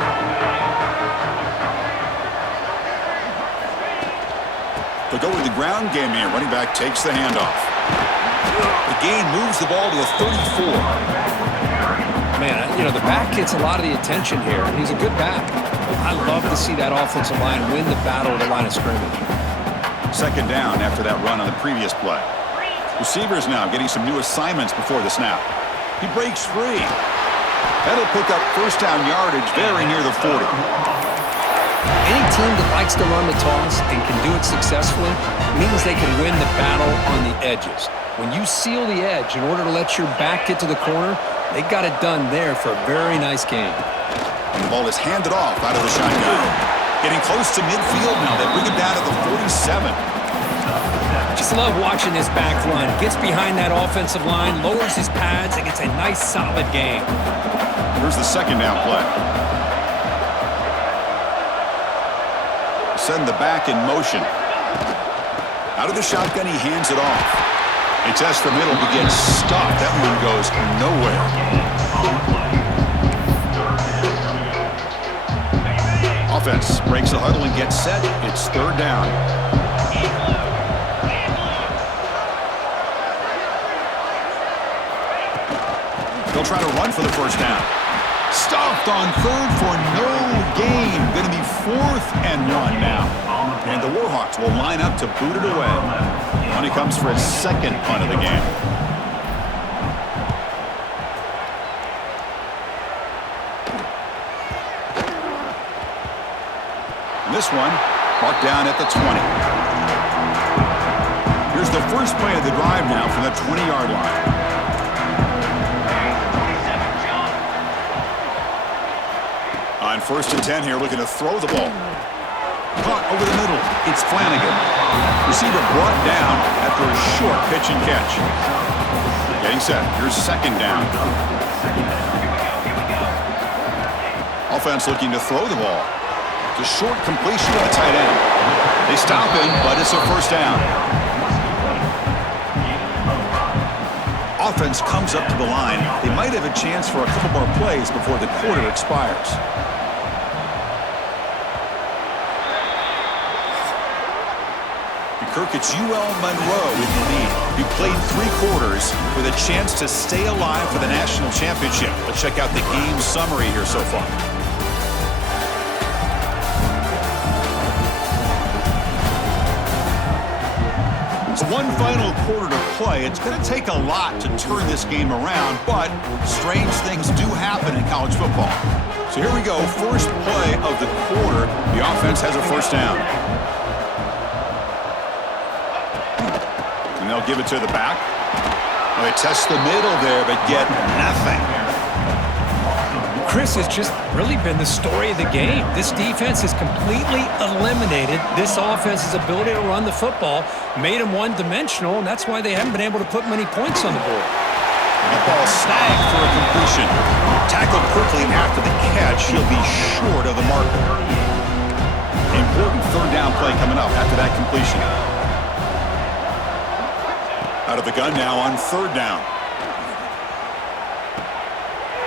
They'll go with the ground game here. Running back takes the handoff. The gain moves the ball to the 34. Man, you know, the back gets a lot of the attention here. He's a good back. I love to see that offensive line win the battle at the line of scrimmage. 2nd down after that run on the previous play. Receivers now getting some new assignments before the snap. He breaks free. That'll pick up 1st down yardage very near the 40. Any team that likes to run the toss and can do it successfully means they can win the battle on the edges. When you seal the edge in order to let your back get to the corner, they got it done there for a very nice game. And the ball is handed off out of the shotgun. Getting close to midfield now. They bring it down to the 47. Just love watching this back run. Gets behind that offensive line, lowers his pads, and gets a nice, solid game. Here's the 2nd down play. Send the back in motion. Out of the shotgun, he hands it off. He tests the middle, but gets stopped. That one goes nowhere. Offense breaks the huddle and gets set. It's 3rd down. They'll try to run for the 1st down. Stopped on 3rd for no gain. Going to be 4th and 1 now. And the Warhawks will line up to boot it away when he comes for his 2nd punt of the game. This one marked down at the 20. Here's the first play of the drive now from the 20-yard line. On 1st and 10 here, looking to throw the ball. Caught over the middle. It's Flanagan. Receiver brought down after a short pitch and catch. Getting set. Here's 2nd down. Offense looking to throw the ball. It's a short completion to the tight end. They stop him, but it's a 1st down. Offense comes up to the line. They might have a chance for a couple more plays before the quarter expires. Kirk, it's UL Monroe in the lead. You played 3 quarters with a chance to stay alive for the national championship. Let's check out the game summary here so far. It's one final quarter to play. It's going to take a lot to turn this game around, but strange things do happen in college football. So here we go, first play of the quarter. The offense has a 1st down. And they'll give it to the back. Well, they test the middle there, but get nothing. Chris has just really been the story of the game. This defense has completely eliminated this offense's ability to run the football, made them one-dimensional, and that's why they haven't been able to put many points on the board. The ball snagged for a completion. Tackled quickly after the catch. He'll be short of the marker. Important 3rd down play coming up after that completion. Out of the gun now on 3rd down.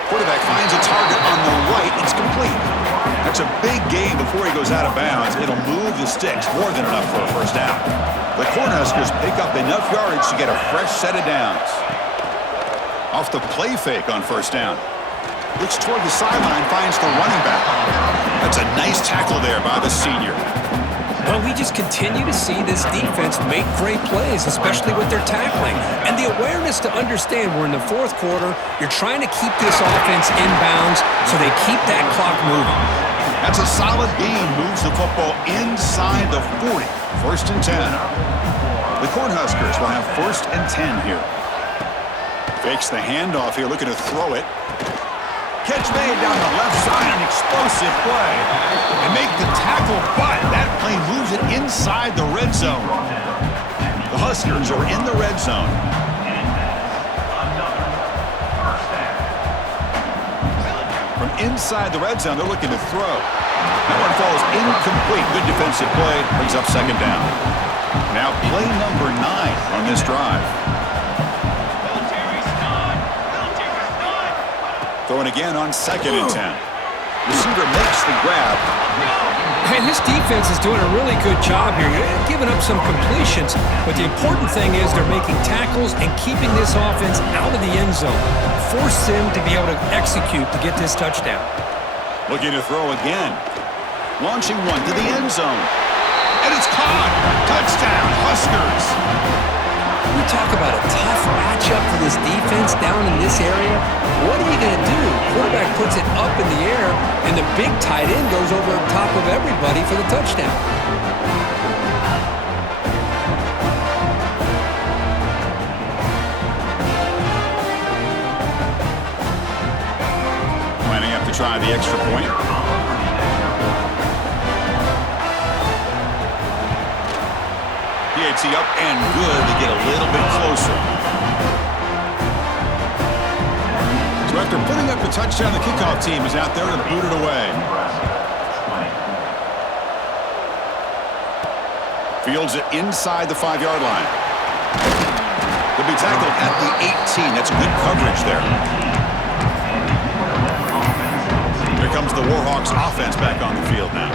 Quarterback finds a target on the right. It's complete. That's a big gain before he goes out of bounds. It'll move the sticks, more than enough for a 1st down. The Cornhuskers pick up enough yardage to get a fresh set of downs. Off the play fake on 1st down. Looks toward the sideline, finds the running back. That's a nice tackle there by the senior. Well, we just continue to see this defense make great plays, especially with their tackling. And the awareness to understand we're in the 4th quarter, you're trying to keep this offense in bounds so they keep that clock moving. That's a solid gain, moves the football inside the 40. 1st and 10. The Cornhuskers will have 1st and 10 here. Fakes the handoff here, looking to throw it. Catch made down the left side, an explosive play. And make the tackle, but that play moves it inside the red zone. The Huskers are in the red zone. From inside the red zone, they're looking to throw. That one falls incomplete. Good defensive play, brings up 2nd down. Now play number 9 on this drive. Throwing again on 2nd and 10. Receiver makes the grab. And his defense is doing a really good job here. They're giving up some completions, but the important thing is they're making tackles and keeping this offense out of the end zone. Force him to be able to execute to get this touchdown. Looking to throw again. Launching one to the end zone. And it's caught. Touchdown, Huskers. We talk about a tough matchup for this defense down in this area. What are you going to do? Quarterback puts it up in the air, and the big tight end goes over top of everybody for the touchdown. Lining up to try the extra point. PAT up and good to get a little bit closer. So after putting up the touchdown, the kickoff team is out there to boot it away. Fields it inside the 5-yard line. He'll be tackled at the 18. That's good coverage there. Here comes the Warhawks offense back on the field now.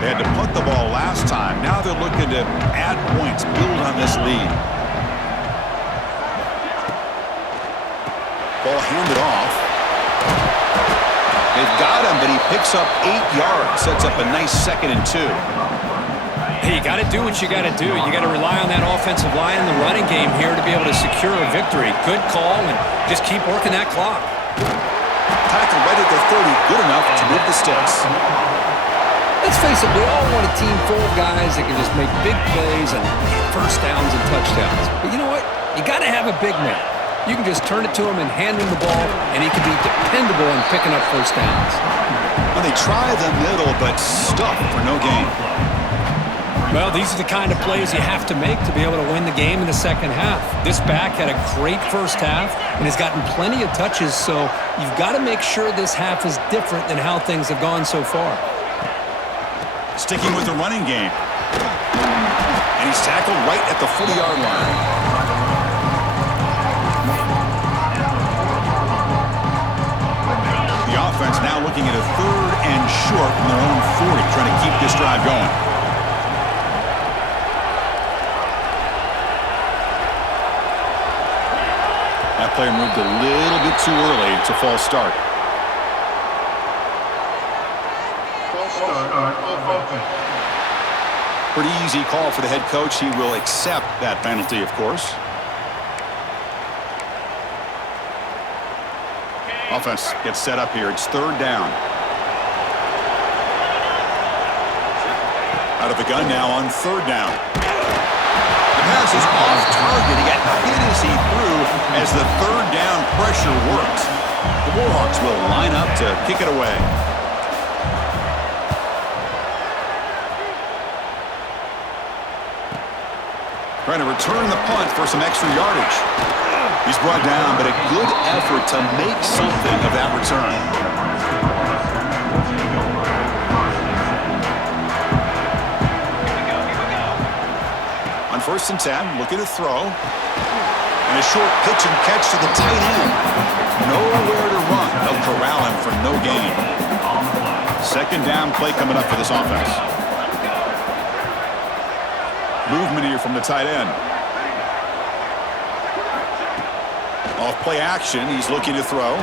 They had to punt the ball last time. Now they're looking to add points, build on this lead. Ball handed off. They've got him, but he picks up 8 yards. Sets up a nice 2nd and 2. Hey, you got to do what you got to do. You got to rely on that offensive line in the running game here to be able to secure a victory. Good call, and just keep working that clock. Tackle right at the 30, good enough to move the sticks. Let's face it, we all want a team full of guys that can just make big plays and get first downs and touchdowns. But you know what? You got to have a big man. You can just turn it to him and hand him the ball, and he can be dependable in picking up first downs. Well, they try the middle, but stuck for no gain. Well, these are the kind of plays you have to make to be able to win the game in the second half. This back had a great first half and has gotten plenty of touches, so you've got to make sure this half is different than how things have gone so far. Sticking with the running game. And he's tackled right at the 40-yard line. The offense now looking at a 3rd and short from their own 40, trying to keep this drive going. That player moved a little bit too early. It's a false start. Pretty easy call for the head coach. He will accept that penalty, of course. Offense gets set up here. It's 3rd down. Out of the gun now on 3rd down. The pass is off target. He got hit as he threw as the 3rd down pressure worked. The Warhawks will line up to kick it away. Trying to return the punt for some extra yardage. He's brought down, but a good effort to make something of that return. On 1st and 10, looking to throw. And a short pitch and catch to the tight end. Nowhere to run. They'll corral him for no gain. 2nd down play coming up for this offense. Movement here from the tight end. Off play action, he's looking to throw.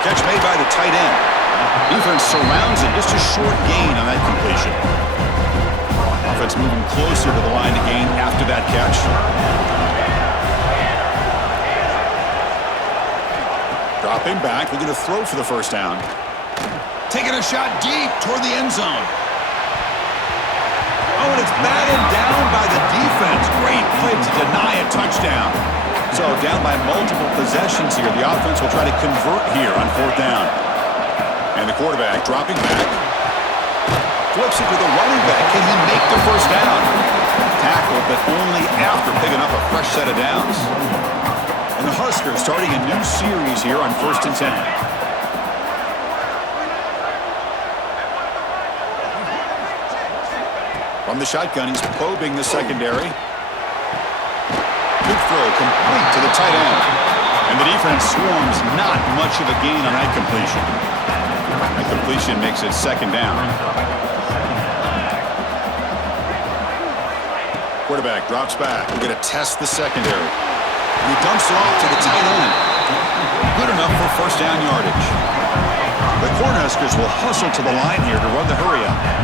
Catch made by the tight end. Defense surrounds it, just a short gain on that completion. Offense moving closer to the line to gain after that catch. Dropping back, looking to throw for the 1st down. Taking a shot deep toward the end zone. Oh, and it's batted down by the defense. Great play to deny a touchdown. So down by multiple possessions here. The offense will try to convert here on 4th down. And the quarterback dropping back. Flips it to the running back. Can he make the first down? Tackle, but only after picking up a fresh set of downs. And the Huskers starting a new series here on 1st and 10. From the shotgun, he's probing the secondary. Good throw, complete to the tight end. And the defense swarms, not much of a gain on that completion. That completion makes it 2nd down. Quarterback drops back. We're going to test the secondary. And he dumps it off to the tight end. Good enough for 1st down yardage. The Cornhuskers will hustle to the line here to run the hurry-up.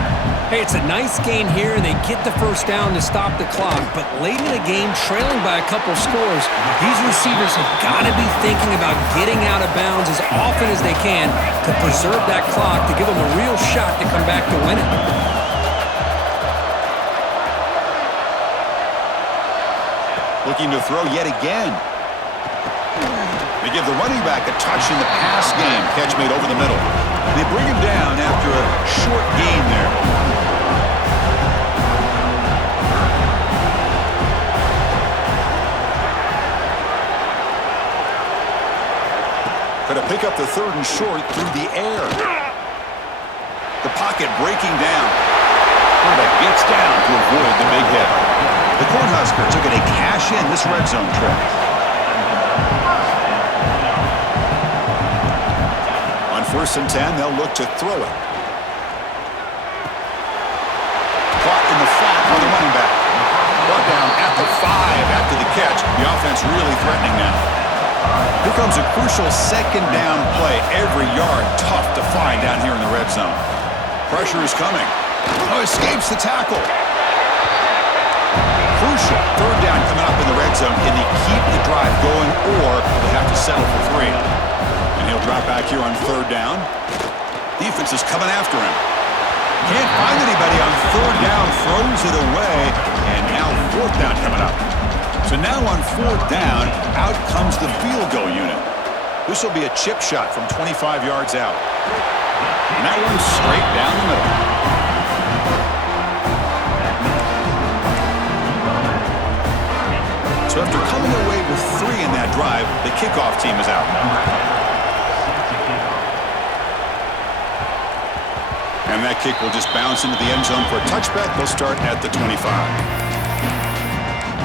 Hey, it's a nice gain here, and they get the first down to stop the clock. But late in the game, trailing by a couple scores, these receivers have got to be thinking about getting out of bounds as often as they can to preserve that clock, to give them a real shot to come back to win it. Looking to throw yet again. They give the running back a touch in the pass game. Catch made over the middle. They bring him down after a short gain there. To pick up the 3rd and short through the air. The pocket breaking down. Quarterback gets down to avoid the big hit. The Cornhuskers are going to cash in this red zone trip. On 1st and 10, they'll look to throw it. Caught in the flat by the running back. Brought down at the 5 after the catch. The offense really threatening now. Here comes a crucial 2nd down play. Every yard tough to find down here in the red zone. Pressure is coming. Oh, escapes the tackle. Crucial 3rd down coming up in the red zone. Can they keep the drive going, or will they have to settle for 3? And he'll drop back here on 3rd down. Defense is coming after him. Can't find anybody on 3rd down. Throws it away. And now 4th down coming up. So now on 4th down, out comes the field goal unit. This will be a chip shot from 25 yards out. And that one's straight down the middle. So after coming away with 3 in that drive, the kickoff team is out. And that kick will just bounce into the end zone for a touchback. They'll start at the 25.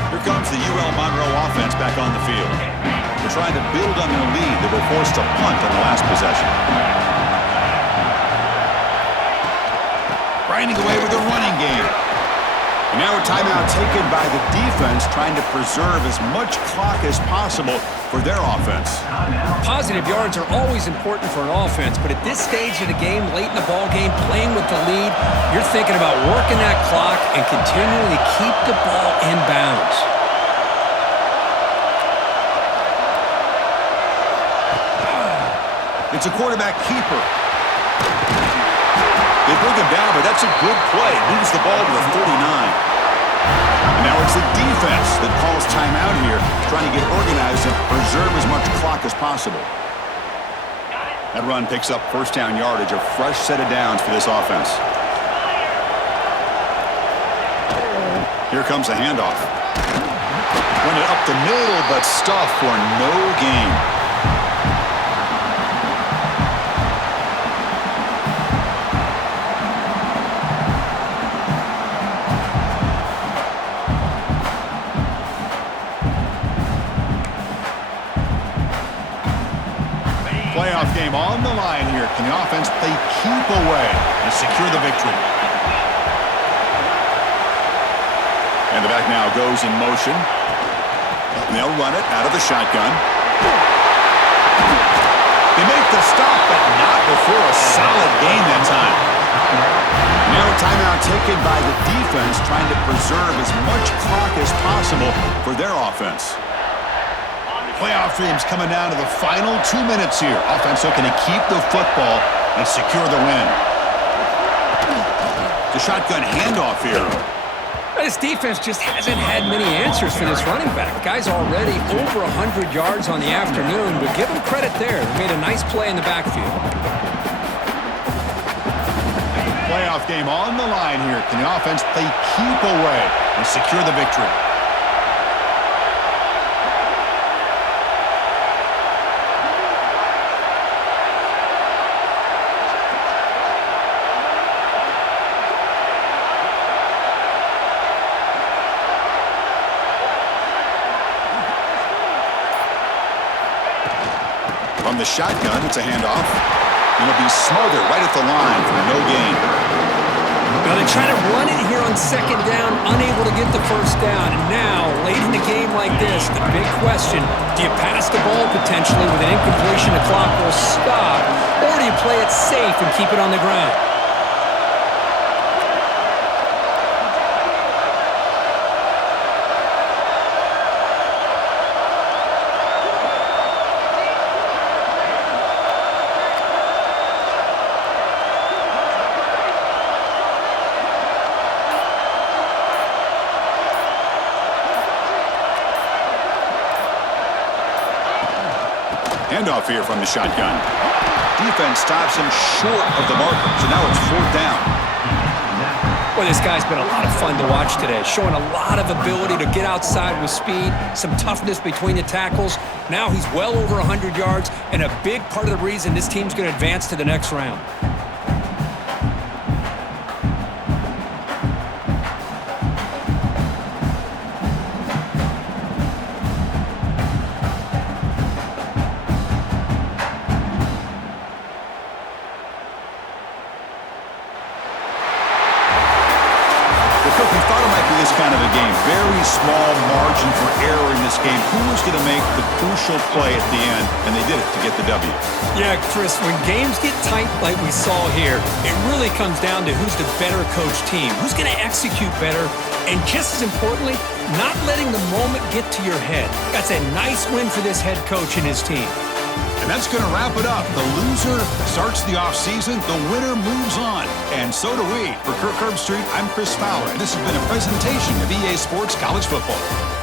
Here comes the UL Monroe offense back on the field. They're trying to build on their lead. They were forced to punt on the last possession. Grinding away with a running game. And now a timeout taken by the defense, trying to preserve as much clock as possible for their offense. Positive yards are always important for an offense, but at this stage of the game, late in the ball game, playing with the lead, you're thinking about working that clock and continuing to keep the ball in bounds. It's a quarterback keeper. They bring him down, but that's a good play. Moves the ball to the 39. And now it's the defense that calls timeout here, trying to get organized and preserve as much clock as possible. That run picks up 1st down yardage, a fresh set of downs for this offense. Here comes a handoff. Run it up the middle, but stuffed for no gain. Playoff game on the line here. Can the offense play keep away and secure the victory? And the back now goes in motion. And they'll run it out of the shotgun. They make the stop, but not before a solid gain that time. Now a timeout taken by the defense, trying to preserve as much clock as possible for their offense. Playoff dreams coming down to the final 2 minutes here. Offense looking to keep the football and secure the win. The shotgun handoff here. This defense just hasn't had many answers for this running back. The guy's already over 100 yards on the afternoon, but give him credit there. He made a nice play in the backfield. Playoff game on the line here. Can the offense play keep away and secure the victory? From the shotgun, it's a handoff. It'll be smothered right at the line for no gain. Well, they try to run it here on second down, unable to get the first down. And now, late in a game like this, the big question, do you pass the ball potentially with an incompletion, the clock will stop, or do you play it safe and keep it on the ground? Handoff here from the shotgun. Defense stops him short of the marker, so now it's fourth down. Well, this guy's been a lot of fun to watch today, showing a lot of ability to get outside with speed, some toughness between the tackles. Now he's well over 100 yards, and a big part of the reason this team's going to advance to the next round. Very small margin for error in this game. Who was going to make the crucial play at the end? And they did it to get the W. Yeah, Chris, when games get tight like we saw here, it really comes down to who's the better coached team, who's going to execute better, and just as importantly, not letting the moment get to your head. That's a nice win for this head coach and his team. And that's going to wrap it up. The loser starts the offseason. The winner moves on. And so do we. For Kirk Herbstreit, I'm Chris Fowler. And this has been a presentation of EA Sports College Football.